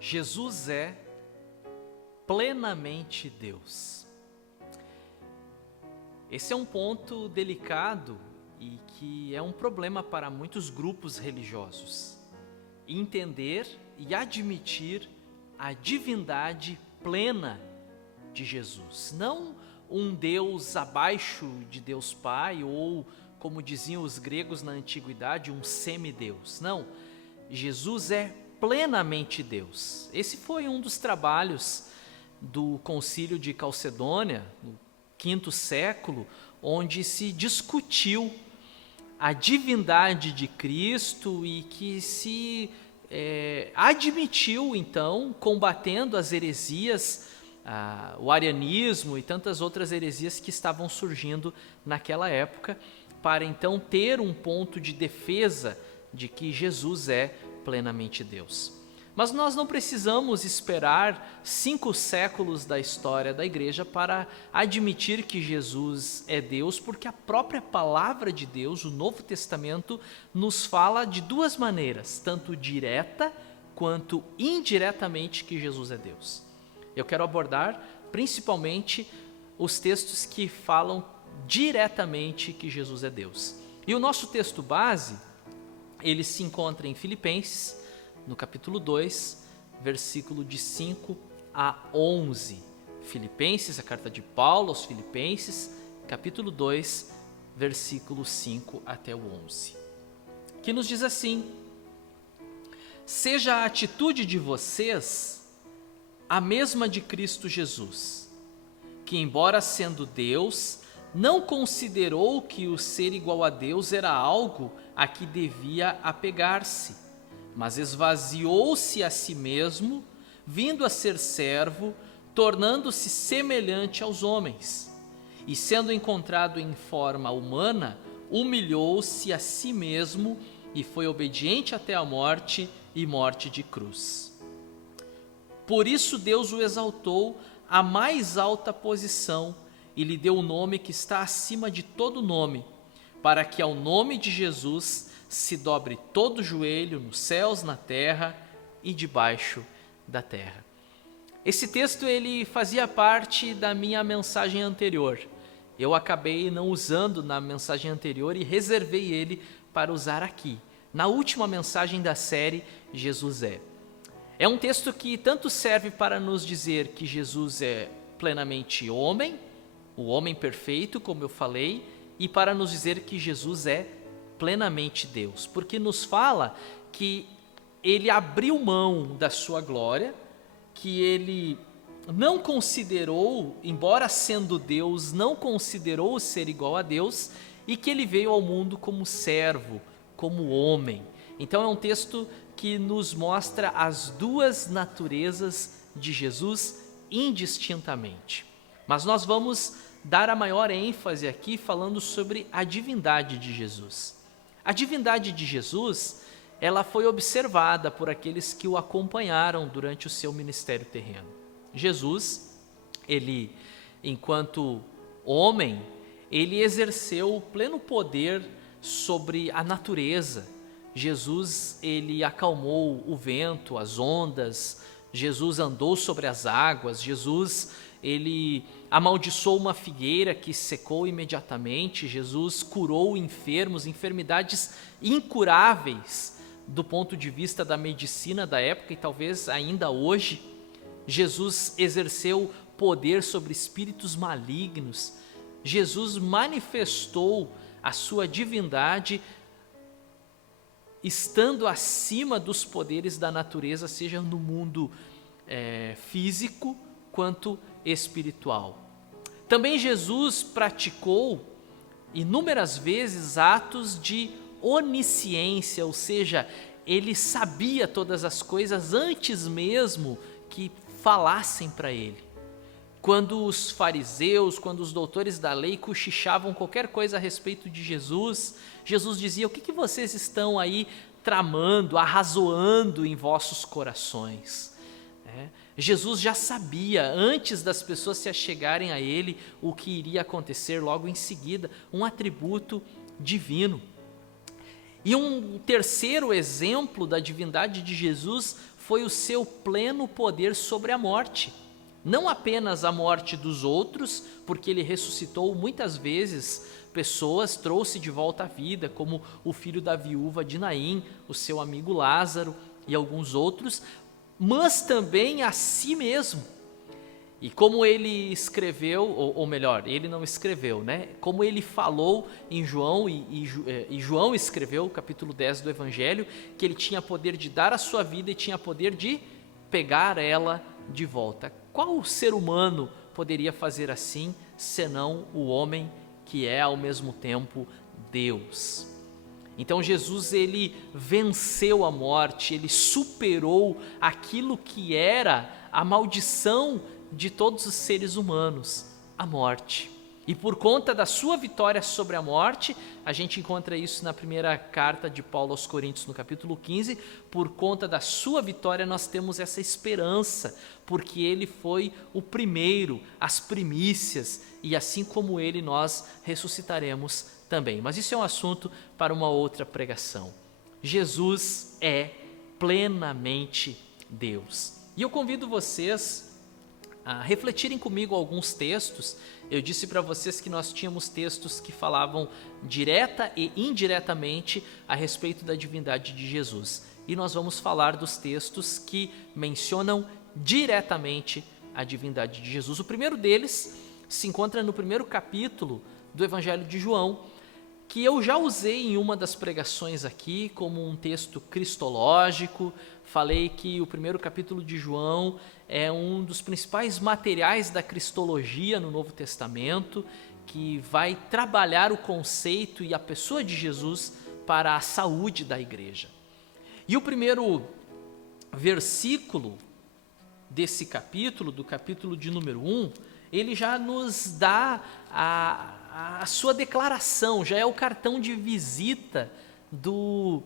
Jesus é plenamente Deus. Esse é um ponto delicado e que é um problema para muitos grupos religiosos. Entender e admitir a divindade plena de Jesus. Não um Deus abaixo de Deus Pai ou, como diziam os gregos na antiguidade, um semideus. Não, Jesus é plenamente Deus. Esse foi um dos trabalhos do Concílio de Calcedônia, no quinto século, onde se discutiu a divindade de Cristo e que se admitiu, então, combatendo as heresias, o arianismo e tantas outras heresias que estavam surgindo naquela época, para então ter um ponto de defesa de que Jesus é plenamente Deus. Mas nós não precisamos esperar 5 séculos da história da igreja para admitir que Jesus é Deus, porque a própria palavra de Deus, o Novo Testamento, nos fala de 2 maneiras, tanto direta quanto indiretamente, que Jesus é Deus. Eu quero abordar principalmente os textos que falam diretamente que Jesus é Deus. E o nosso texto base, ele se encontra em Filipenses, no capítulo 2, versículo de 5 a 11. Filipenses, a carta de Paulo aos Filipenses, capítulo 2, versículo 5 até o 11. Que nos diz assim: seja a atitude de vocês a mesma de Cristo Jesus, que embora sendo Deus, não considerou que o ser igual a Deus era algo a que devia apegar-se, mas esvaziou-se a si mesmo, vindo a ser servo, tornando-se semelhante aos homens. E sendo encontrado em forma humana, humilhou-se a si mesmo e foi obediente até a morte e morte de cruz. Por isso Deus o exaltou à mais alta posição e lhe deu o nome que está acima de todo nome, para que ao nome de Jesus se dobre todo o joelho nos céus, na terra e debaixo da terra. Esse texto ele fazia parte da minha mensagem anterior. Eu acabei não usando na mensagem anterior e reservei ele para usar aqui, na última mensagem da série Jesus é. É um texto que tanto serve para nos dizer que Jesus é plenamente homem, o homem perfeito, como eu falei, e para nos dizer que Jesus é plenamente Deus, porque nos fala que ele abriu mão da sua glória, que ele não considerou, embora sendo Deus, não considerou ser igual a Deus, e que ele veio ao mundo como servo, como homem. Então é um texto que nos mostra as 2 naturezas de Jesus indistintamente. Mas nós vamos dar a maior ênfase aqui falando sobre a divindade de Jesus. A divindade de Jesus, ela foi observada por aqueles que o acompanharam durante o seu ministério terreno. Jesus, ele, enquanto homem, ele exerceu o pleno poder sobre a natureza. Jesus, ele acalmou o vento, as ondas. Jesus andou sobre as águas. Jesus, ele amaldiçoou uma figueira que secou imediatamente. Jesus curou enfermos, enfermidades incuráveis do ponto de vista da medicina da época e talvez ainda hoje. Jesus exerceu poder sobre espíritos malignos. Jesus manifestou a sua divindade estando acima dos poderes da natureza, seja no mundo físico quanto espiritual. Também Jesus praticou inúmeras vezes atos de onisciência, ou seja, ele sabia todas as coisas antes mesmo que falassem para ele. Quando os fariseus, quando os doutores da lei cochichavam qualquer coisa a respeito de Jesus, Jesus dizia: o que vocês estão aí tramando, arrazoando em vossos corações? Jesus já sabia, antes das pessoas se achegarem a ele, o que iria acontecer logo em seguida, um atributo divino. E um terceiro exemplo da divindade de Jesus foi o seu pleno poder sobre a morte. Não apenas a morte dos outros, porque ele ressuscitou muitas vezes pessoas, trouxe de volta à vida, como o filho da viúva de Naim, o seu amigo Lázaro e alguns outros, mas também a si mesmo. E como ele escreveu, ou melhor, ele não escreveu, né? Como ele falou em João, e João escreveu o capítulo 10 do Evangelho, que ele tinha poder de dar a sua vida e tinha poder de pegar ela de volta. Qual ser humano poderia fazer assim, senão o homem que é ao mesmo tempo Deus? Então Jesus, ele venceu a morte, ele superou aquilo que era a maldição de todos os seres humanos, a morte. E por conta da sua vitória sobre a morte, a gente encontra isso na primeira carta de Paulo aos Coríntios, no capítulo 15, por conta da sua vitória nós temos essa esperança, porque ele foi o primeiro, as primícias, e assim como ele nós ressuscitaremos também. Mas isso é um assunto para uma outra pregação. Jesus é plenamente Deus. E eu convido vocês a refletirem comigo alguns textos. Eu disse para vocês que nós tínhamos textos que falavam direta e indiretamente a respeito da divindade de Jesus. E nós vamos falar dos textos que mencionam diretamente a divindade de Jesus. O primeiro deles se encontra no primeiro capítulo do Evangelho de João, que eu já usei em uma das pregações aqui como um texto cristológico. Falei que o primeiro capítulo de João é um dos principais materiais da cristologia no Novo Testamento, que vai trabalhar o conceito e a pessoa de Jesus para a saúde da igreja. E o primeiro versículo desse capítulo, do capítulo de número 1, ele já nos dá a sua declaração, já é o cartão de visita do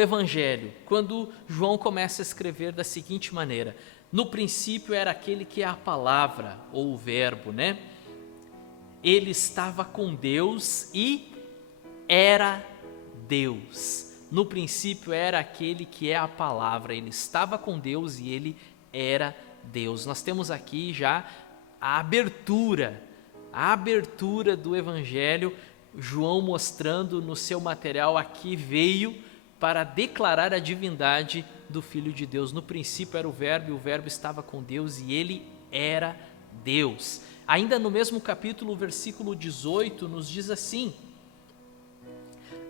Evangelho, quando João começa a escrever da seguinte maneira: no princípio era aquele que é a palavra, ou o verbo, né? Ele estava com Deus e era Deus. No princípio era aquele que é a palavra, ele estava com Deus e ele era Deus. Nós temos aqui já a abertura do Evangelho, João mostrando no seu material aqui veio para declarar a divindade do Filho de Deus. No princípio era o verbo, e o verbo estava com Deus e ele era Deus. Ainda no mesmo capítulo, o versículo 18 nos diz assim: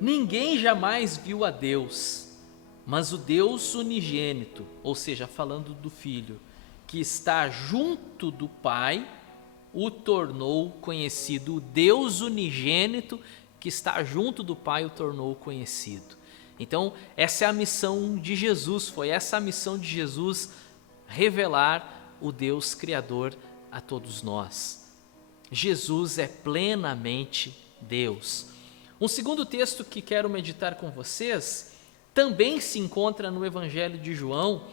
ninguém jamais viu a Deus, mas o Deus unigênito, ou seja, falando do Filho, que está junto do Pai, o tornou conhecido. O Deus unigênito que está junto do Pai o tornou conhecido. Então, essa é a missão de Jesus, foi essa a missão de Jesus, revelar o Deus Criador a todos nós. Jesus é plenamente Deus. Um segundo texto que quero meditar com vocês também se encontra no Evangelho de João,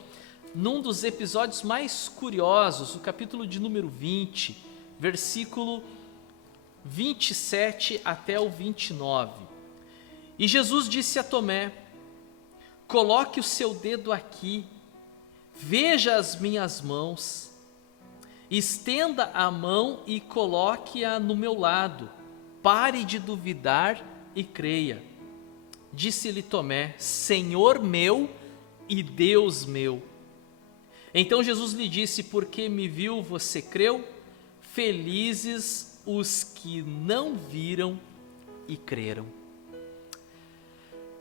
num dos episódios mais curiosos, o capítulo de número 20, versículo 27 até o 29. E Jesus disse a Tomé: coloque o seu dedo aqui, veja as minhas mãos, estenda a mão e coloque-a no meu lado, pare de duvidar e creia. Disse-lhe Tomé: Senhor meu e Deus meu. Então Jesus lhe disse: porque me viu, você creu? Felizes os que não viram e creram.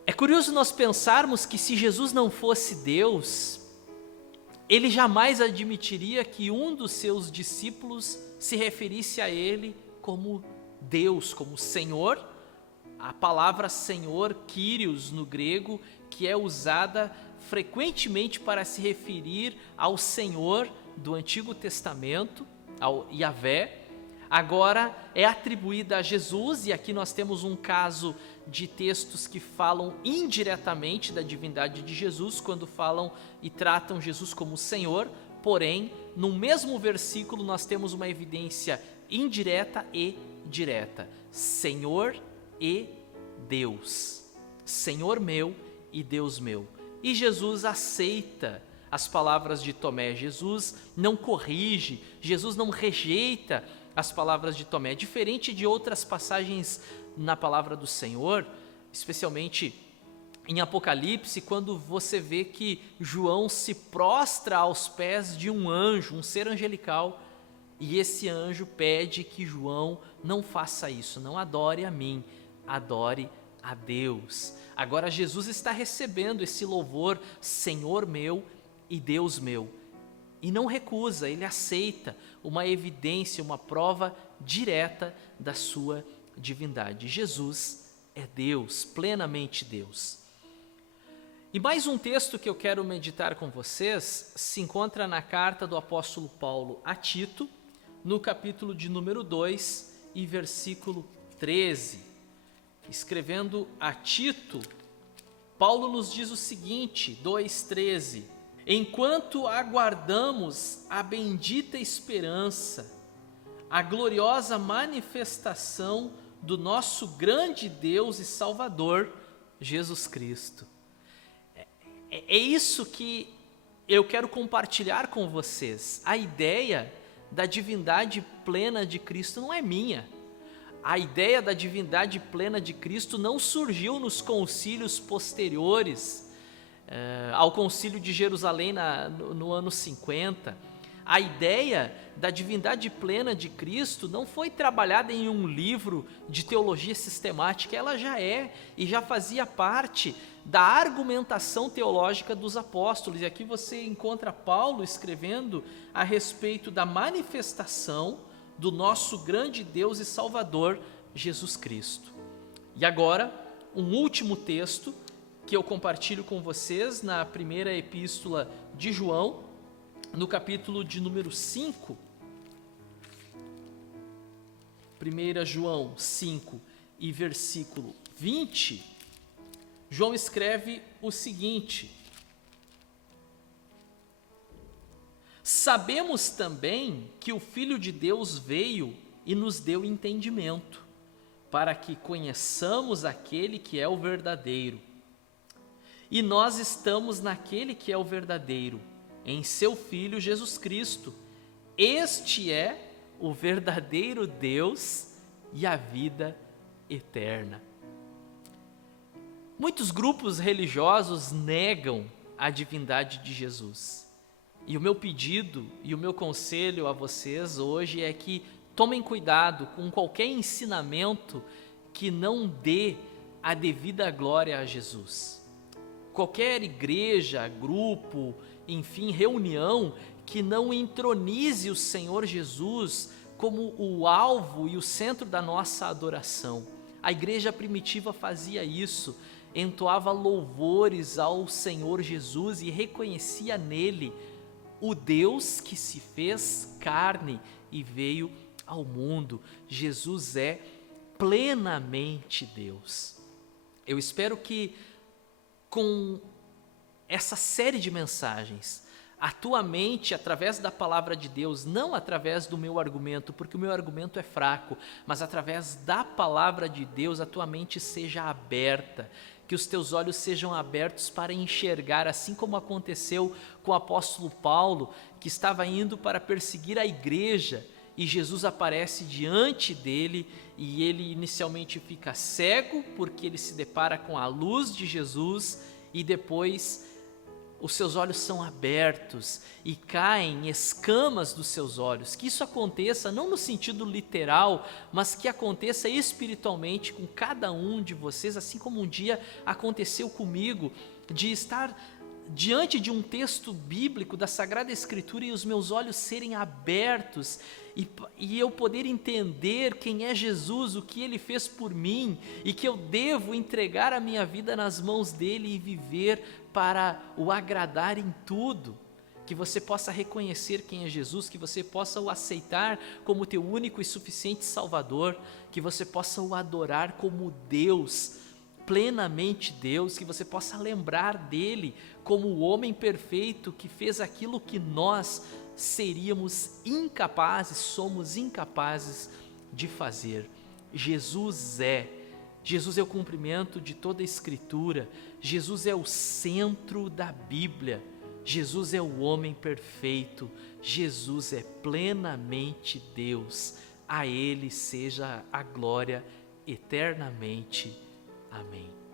É curioso nós pensarmos que se Jesus não fosse Deus, ele jamais admitiria que um dos seus discípulos se referisse a ele como Deus, como Senhor. A palavra Senhor, Kyrios no grego, que é usada frequentemente para se referir ao Senhor do Antigo Testamento, ao Yahvé, agora é atribuída a Jesus, e aqui nós temos um caso de textos que falam indiretamente da divindade de Jesus, quando falam e tratam Jesus como Senhor, porém, no mesmo versículo nós temos uma evidência indireta e direta: Senhor e Deus. Senhor meu e Deus meu. E Jesus aceita as palavras de Tomé. Jesus não corrige, Jesus não rejeita as palavras de Tomé. Diferente de outras passagens na palavra do Senhor, especialmente em Apocalipse, quando você vê que João se prostra aos pés de um anjo, um ser angelical, e esse anjo pede que João não faça isso, não adore a mim, adore a Deus. Agora Jesus está recebendo esse louvor, Senhor meu e Deus meu, e não recusa, ele aceita uma evidência, uma prova direta da sua divindade. Jesus é Deus, plenamente Deus. E mais um texto que eu quero meditar com vocês se encontra na carta do apóstolo Paulo a Tito, no capítulo de número 2 e versículo 13. Escrevendo a Tito, Paulo nos diz o seguinte, 2,13: enquanto aguardamos a bendita esperança, a gloriosa manifestação do nosso grande Deus e Salvador, Jesus Cristo. É isso que eu quero compartilhar com vocês. A ideia da divindade plena de Cristo não é minha. A ideia da divindade plena de Cristo não surgiu nos concílios posteriores ao concílio de Jerusalém no ano 50. A ideia da divindade plena de Cristo não foi trabalhada em um livro de teologia sistemática, ela já é e já fazia parte da argumentação teológica dos apóstolos. E aqui você encontra Paulo escrevendo a respeito da manifestação do nosso grande Deus e Salvador, Jesus Cristo. E agora, um último texto que eu compartilho com vocês na primeira epístola de João, no capítulo de número 5, 1 João 5 e versículo 20, João escreve o seguinte: sabemos também que o Filho de Deus veio e nos deu entendimento, para que conheçamos aquele que é o verdadeiro. E nós estamos naquele que é o verdadeiro, em seu Filho Jesus Cristo. Este é o verdadeiro Deus e a vida eterna. Muitos grupos religiosos negam a divindade de Jesus. E o meu pedido e o meu conselho a vocês hoje é que tomem cuidado com qualquer ensinamento que não dê a devida glória a Jesus. Qualquer igreja, grupo, enfim, reunião que não entronize o Senhor Jesus como o alvo e o centro da nossa adoração. A igreja primitiva fazia isso, entoava louvores ao Senhor Jesus e reconhecia nele o Deus que se fez carne e veio ao mundo. Jesus é plenamente Deus. Eu espero que com essa série de mensagens, a tua mente, através da palavra de Deus, não através do meu argumento, porque o meu argumento é fraco, mas através da palavra de Deus, a tua mente seja aberta, que os teus olhos sejam abertos para enxergar, assim como aconteceu com o apóstolo Paulo, que estava indo para perseguir a igreja, e Jesus aparece diante dele, e ele inicialmente fica cego, porque ele se depara com a luz de Jesus, e depois os seus olhos são abertos e caem escamas dos seus olhos. Que isso aconteça não no sentido literal, mas que aconteça espiritualmente com cada um de vocês, assim como um dia aconteceu comigo, de estar diante de um texto bíblico da Sagrada Escritura e os meus olhos serem abertos e eu poder entender quem é Jesus, o que Ele fez por mim e que eu devo entregar a minha vida nas mãos dEle e viver para o agradar em tudo. Que você possa reconhecer quem é Jesus, que você possa o aceitar como teu único e suficiente Salvador, que você possa o adorar como Deus, plenamente Deus, que você possa lembrar dele como o homem perfeito que fez aquilo que nós seríamos incapazes, somos incapazes de fazer. Jesus é Jesus é o cumprimento de toda a Escritura, Jesus é o centro da Bíblia, Jesus é o homem perfeito, Jesus é plenamente Deus, a Ele seja a glória eternamente. Amém.